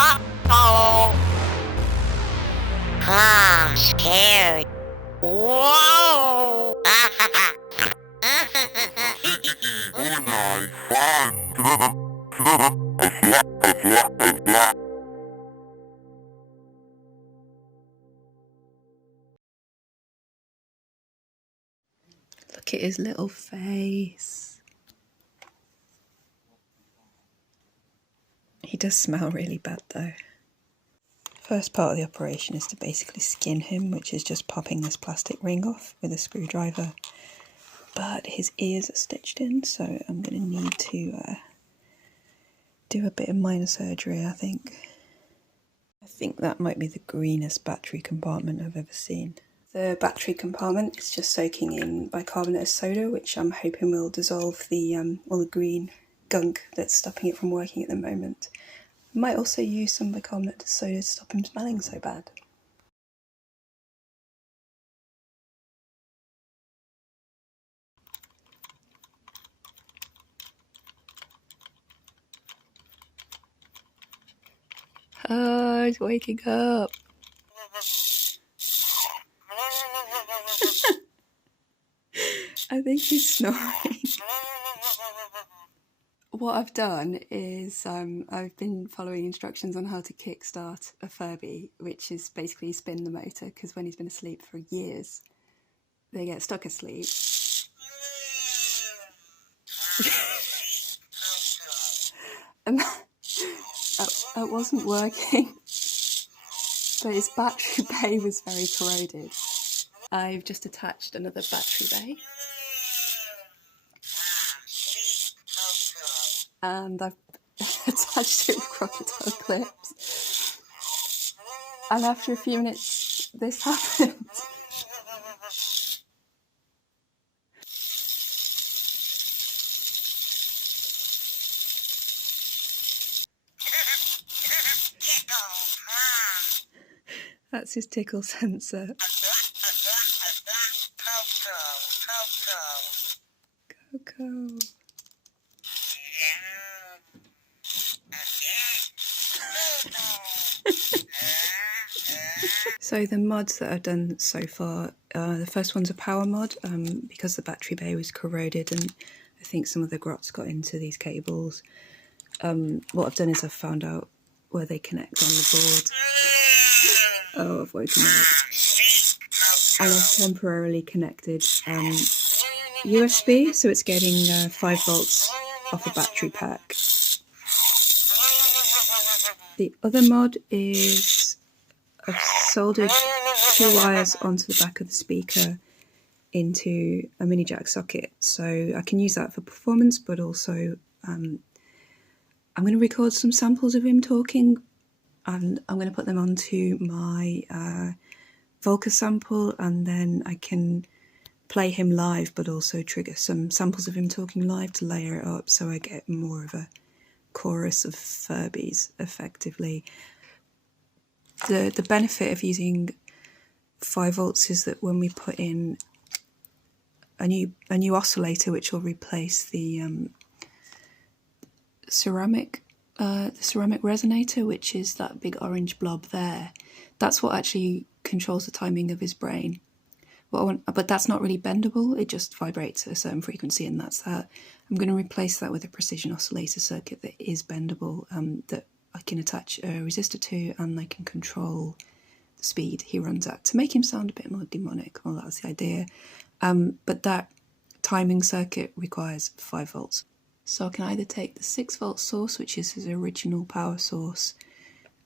Uh-oh. I'm scared. Whoa! Look at his little face. He does smell really bad though. First part of the operation is to basically skin him, which is just popping this plastic ring off with a screwdriver. But his ears are stitched in, so I'm going to need to do a bit of minor surgery, I think. I think that might be the greenest battery compartment I've ever seen. The battery compartment is just soaking in bicarbonate of soda, which I'm hoping will dissolve the all the green gunk that's stopping it from working at the moment. I might also use some bicarbonate of soda to stop him smelling so bad. Oh, he's waking up. I think he's snoring. What I've done is I've been following instructions on how to kickstart a Furby, which is basically spin the motor, because when he's been asleep for years, they get stuck asleep. And that wasn't working, but his battery bay was very corroded. I've just attached another battery bay. And I've attached it with crocodile clips. And after a few minutes, this happened. That's his tickle sensor. Coco. So the mods that I've done so far, the first one's a power mod, because the battery bay was corroded and I think some of the grots got into these cables. What I've done is I've found out where they connect on the board. Oh, I've woken up. And I've temporarily connected USB, so it's getting 5 volts off a battery pack. The other mod is I've soldered 2 wires onto the back of the speaker into a mini jack socket, so I can use that for performance, but also I'm going to record some samples of him talking, and I'm going to put them onto my Volca sample, and then I can play him live but also trigger some samples of him talking live to layer it up so I get more of a chorus of Furbies effectively. The benefit of using 5 volts is that when we put in a new oscillator which will replace the ceramic resonator, which is that big orange blob there, that's what actually controls the timing of his brain. But that's not really bendable, it just vibrates at a certain frequency, and that's that. I'm going to replace that with a precision oscillator circuit that is bendable, that I can attach a resistor to, and I can control the speed he runs at to make him sound a bit more demonic. Well, that's the idea. But that timing circuit requires 5 volts. So I can either take the 6 volt source, which is his original power source,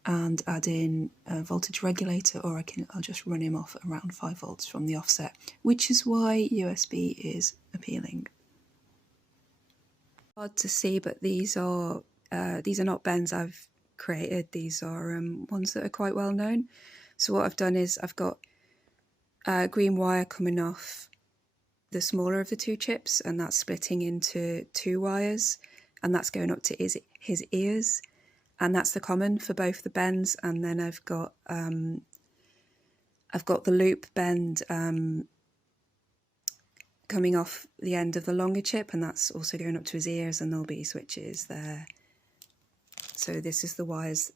and add in a voltage regulator, or I'll just run him off around 5 volts from the offset, which is why USB is appealing. Hard to see, but these are not bends I've created. These are ones that are quite well known. So what I've done is I've got a green wire coming off the smaller of the 2 chips, and that's splitting into 2 wires, and that's going up to his ears. and that's the common for both the bends. And then I've got the loop bend coming off the end of the longer chip, and that's also going up to his ears, and there'll be switches there. So this is the wires.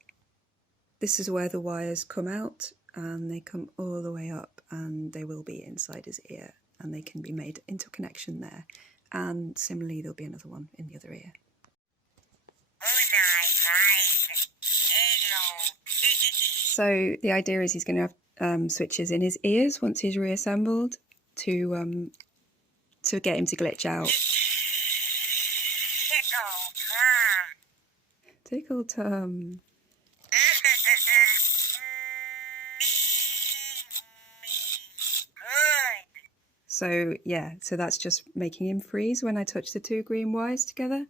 This is where the wires come out, and they come all the way up, and they will be inside his ear, and they can be made into a connection there. And similarly, there'll be another one in the other ear. So the idea is he's going to have switches in his ears once he's reassembled to get him to glitch out. Tickle Tom. So yeah, so that's just making him freeze when I touch the two green wires together.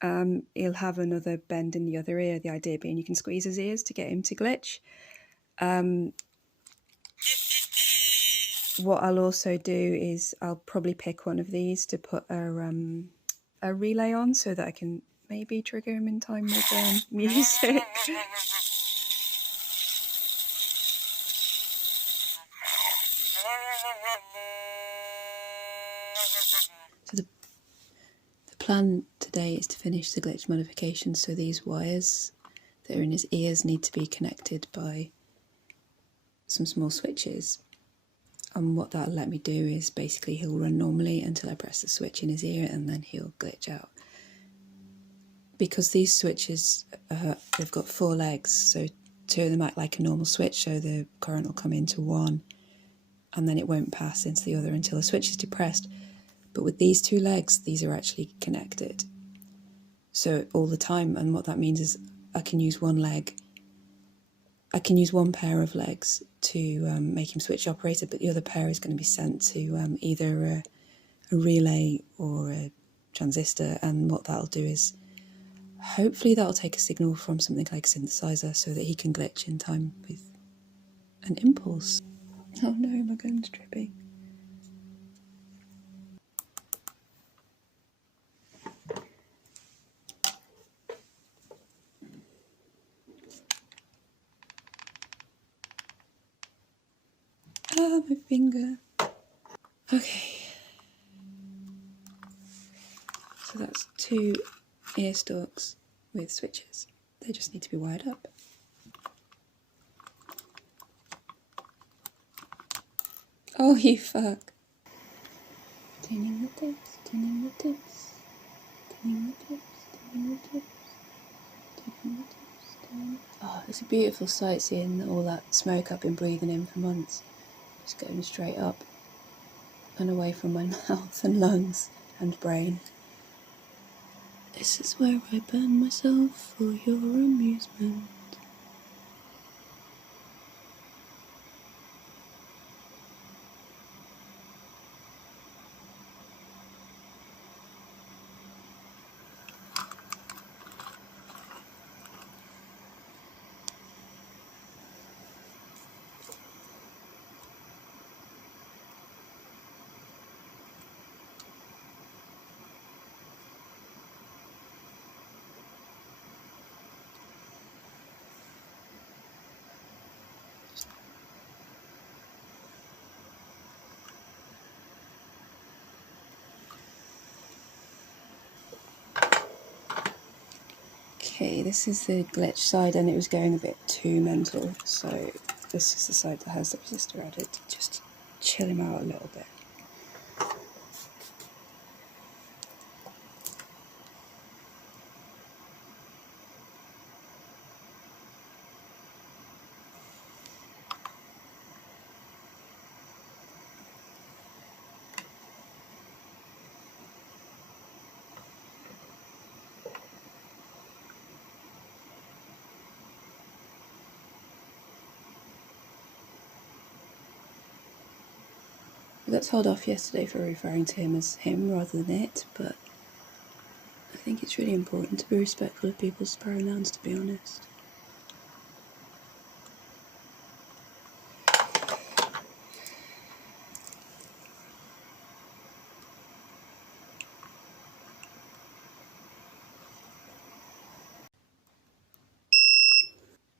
He'll have another bend in the other ear, the idea being you can squeeze his ears to get him to glitch. What I'll also do is I'll probably pick one of these to put a relay on so that I can maybe trigger him in time with music. So the plan today is to finish the glitch modification, so these wires that are in his ears need to be connected by some small switches. And what that'll let me do is basically he'll run normally until I press the switch in his ear, and then he'll glitch out. Because these switches, they've got 4 legs, so 2 of them act like a normal switch, so the current will come into one and then it won't pass into the other until the switch is depressed. But with these 2 legs, these are actually connected. So all the time, and what that means is I can use one pair of legs to make him switch operator, but the other pair is going to be sent to either a relay or a transistor, and what that'll do is hopefully that'll take a signal from something like a synthesizer so that he can glitch in time with an impulse. Oh no, my gun's tripping. Ah, my finger. Okay. So that's 2 ear stalks with switches. They just need to be wired up. Oh, you fuck. Tuning the tips, tuning the tips, tuning the tips, tuning the tips, tuning the tips, tuning the tips. Oh, it's a beautiful sight seeing all that smoke I've been breathing in for months. Just going straight up and away from my mouth and lungs and brain. This is where I burn myself for your amusement. Okay, this is the glitch side, and it was going a bit too mental, so this is the side that has the resistor added to just chill him out a little bit. I got told off yesterday for referring to him as him rather than it, but I think it's really important to be respectful of people's pronouns, to be honest.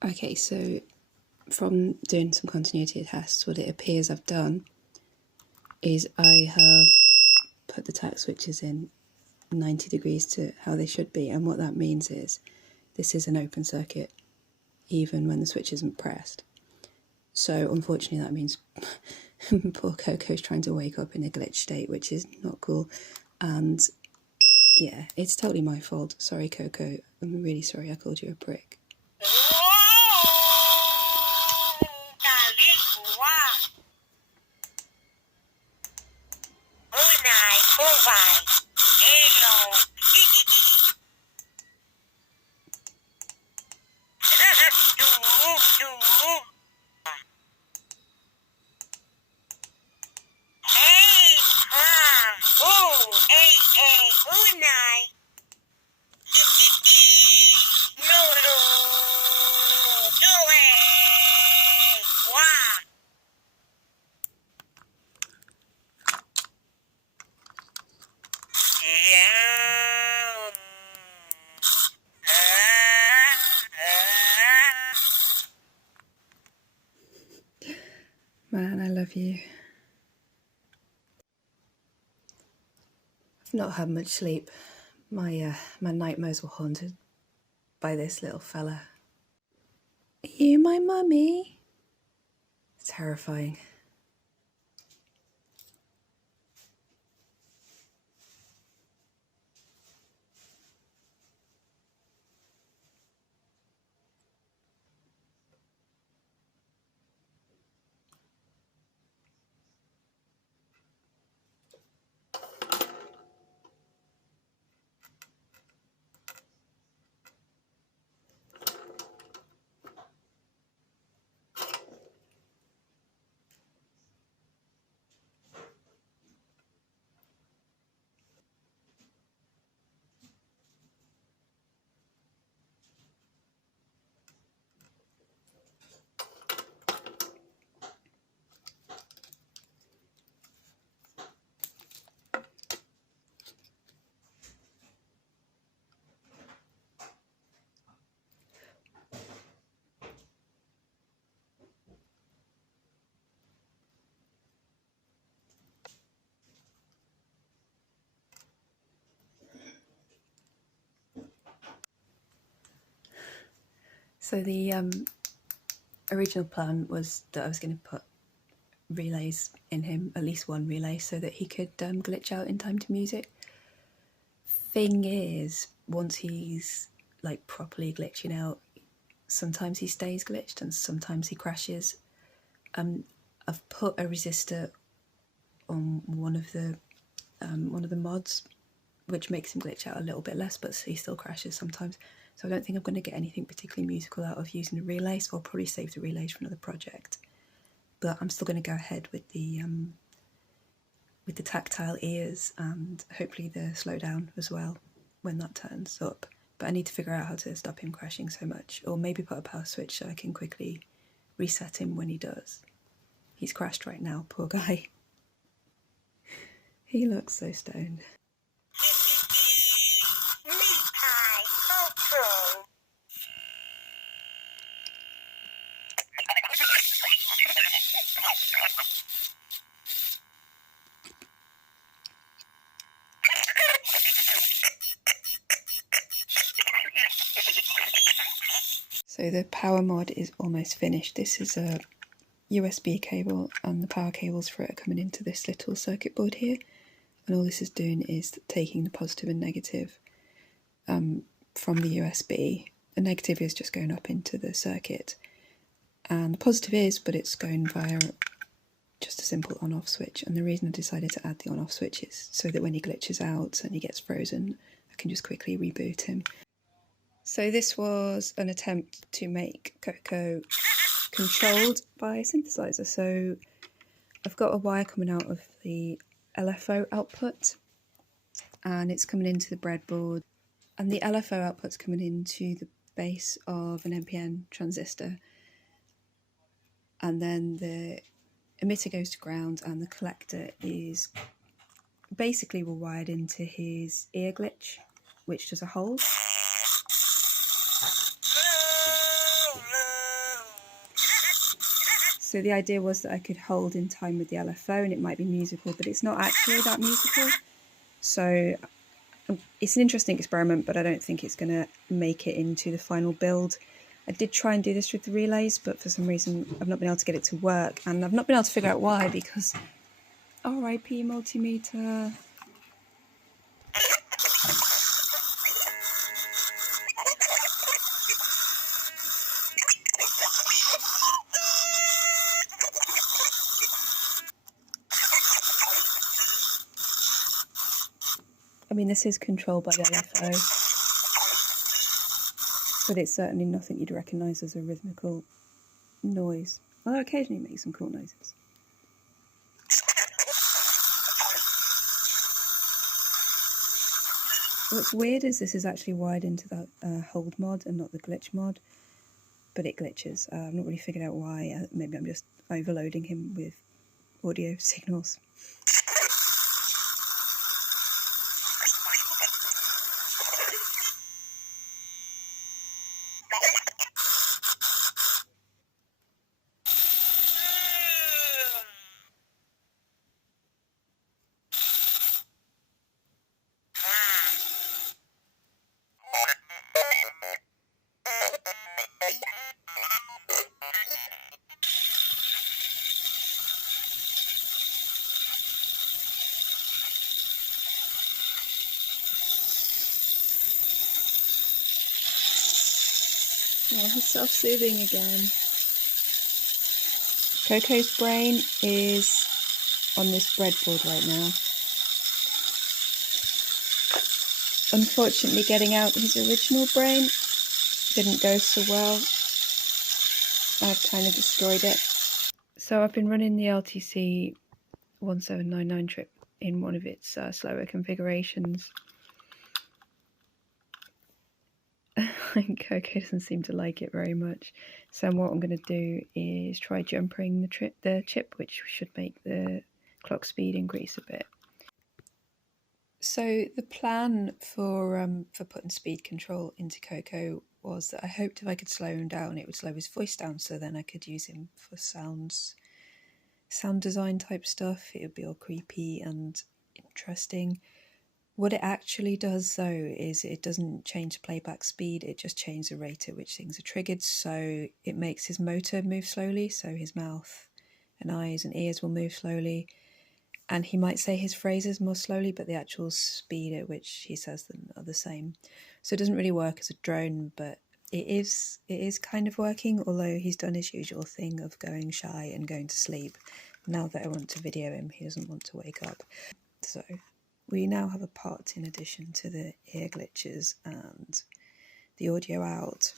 Okay, so from doing some continuity tests, what it appears I've done is I have put the tact switches in 90 degrees to how they should be, and what that means is this is an open circuit even when the switch isn't pressed. So unfortunately that means poor Coco's trying to wake up in a glitch state, which is not cool. And yeah, it's totally my fault. Sorry, Coco. I'm really sorry I called you a prick. Man, I love you. I've not had much sleep. My nightmares were haunted by this little fella. Are you my mummy? Terrifying. So the original plan was that I was going to put relays in him, at least one relay, so that he could glitch out in time to music. Thing is, once he's like properly glitching out, sometimes he stays glitched and sometimes he crashes. I've put a resistor on one of the mods, which makes him glitch out a little bit less, but he still crashes sometimes. So I don't think I'm going to get anything particularly musical out of using a relay, so I'll probably save the relays for another project. But I'm still going to go ahead with the tactile ears and hopefully the slowdown as well when that turns up. But I need to figure out how to stop him crashing so much, or maybe put a power switch so I can quickly reset him when he does. He's crashed right now, poor guy. He looks so stoned. So the power mod is almost finished. This is a USB cable and the power cables for it are coming into this little circuit board here. And all this is doing is taking the positive and negative from the USB. The negative is just going up into the circuit. And the positive is, but it's going via just a simple on-off switch. And the reason I decided to add the on-off switch is so that when he glitches out and he gets frozen, I can just quickly reboot him. So this was an attempt to make Coco controlled by Synthesizer. So I've got a wire coming out of the LFO output and it's coming into the breadboard, and the LFO output's coming into the base of an NPN transistor, and then the emitter goes to ground and the collector is basically wired into his ear glitch, which does a hold. So the idea was that I could hold in time with the LFO and it might be musical, but it's not actually that musical. So it's an interesting experiment, but I don't think it's going to make it into the final build. I did try and do this with the relays, but for some reason I've not been able to get it to work, and I've not been able to figure out why, because RIP multimeter. I mean, this is controlled by the LFO, but it's certainly nothing you'd recognise as a rhythmical noise, although occasionally it makes some cool noises. What's weird is this is actually wired into the hold mod and not the glitch mod, but it glitches. I've not really figured out why. Maybe I'm just overloading him with audio signals. Oh, he's self-soothing again. Coco's brain is on this breadboard right now. Unfortunately, getting out his original brain didn't go so well. I've kind of destroyed it. So I've been running the LTC 1799 trip in one of its slower configurations. Coco doesn't seem to like it very much. So what I'm going to do is try jumpering the chip, which should make the clock speed increase a bit. So the plan for putting speed control into Coco was that I hoped if I could slow him down, it would slow his voice down, so then I could use him for sound design type stuff. It would be all creepy and interesting. What it actually does, though, is it doesn't change playback speed, it just changes the rate at which things are triggered, so it makes his motor move slowly, so his mouth and eyes and ears will move slowly, and he might say his phrases more slowly, but the actual speed at which he says them are the same. So it doesn't really work as a drone, but it is kind of working, although he's done his usual thing of going shy and going to sleep. Now that I want to video him, he doesn't want to wake up. So we now have a pot in addition to the ear glitches and the audio out.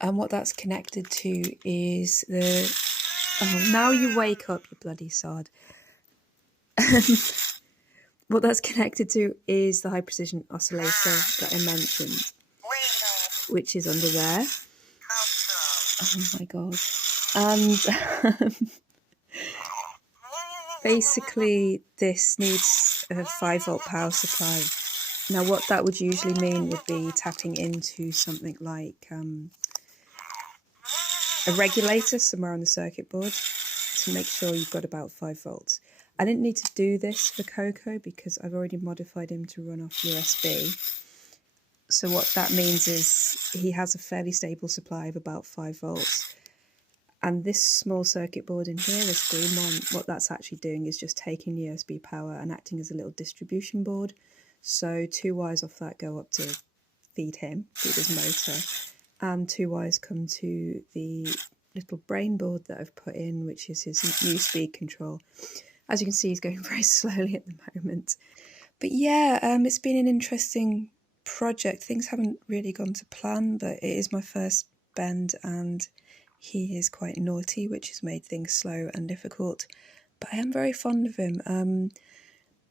And what that's connected to is the... Oh, now you wake up, you bloody sod. What that's connected to is the high precision oscillator that I mentioned, which is under there. Oh my god. And basically this needs a 5-volt power supply. Now what that would usually mean would be tapping into something like a regulator somewhere on the circuit board to make sure you've got about 5 volts. I didn't need to do this for Coco because I've already modified him to run off USB. So what that means is he has a fairly stable supply of about 5 volts. And this small circuit board in here, this green one, what that's actually doing is just taking USB power and acting as a little distribution board. So 2 wires off that go up to feed his motor. And 2 wires come to the little brain board that I've put in, which is his new speed control. As you can see, he's going very slowly at the moment. But yeah, it's been an interesting project. Things haven't really gone to plan, but it is my first bend and he is quite naughty, which has made things slow and difficult. But I am very fond of him.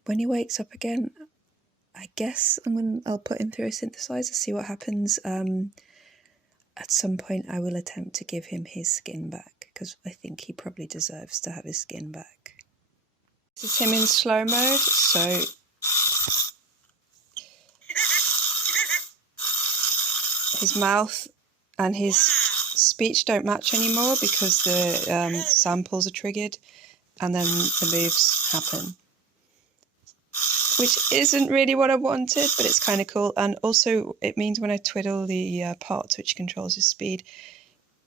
When he wakes up again, I guess I'll put him through a synthesizer, see what happens. At some point I will attempt to give him his skin back, because I think he probably deserves to have his skin back. This is him in slow mode, so his mouth and his speech don't match anymore because the samples are triggered and then the moves happen. Which isn't really what I wanted, but it's kind of cool. And also it means when I twiddle the parts which controls his speed,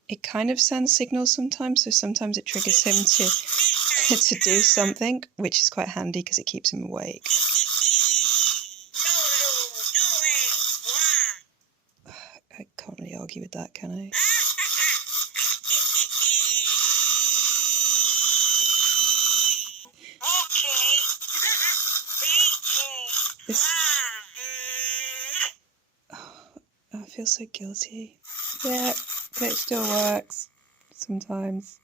it kind of sends signals sometimes, so sometimes it triggers him to do something, which is quite handy because it keeps him awake. I can't really argue with that, can I? I feel so guilty. Yeah, but it still works sometimes.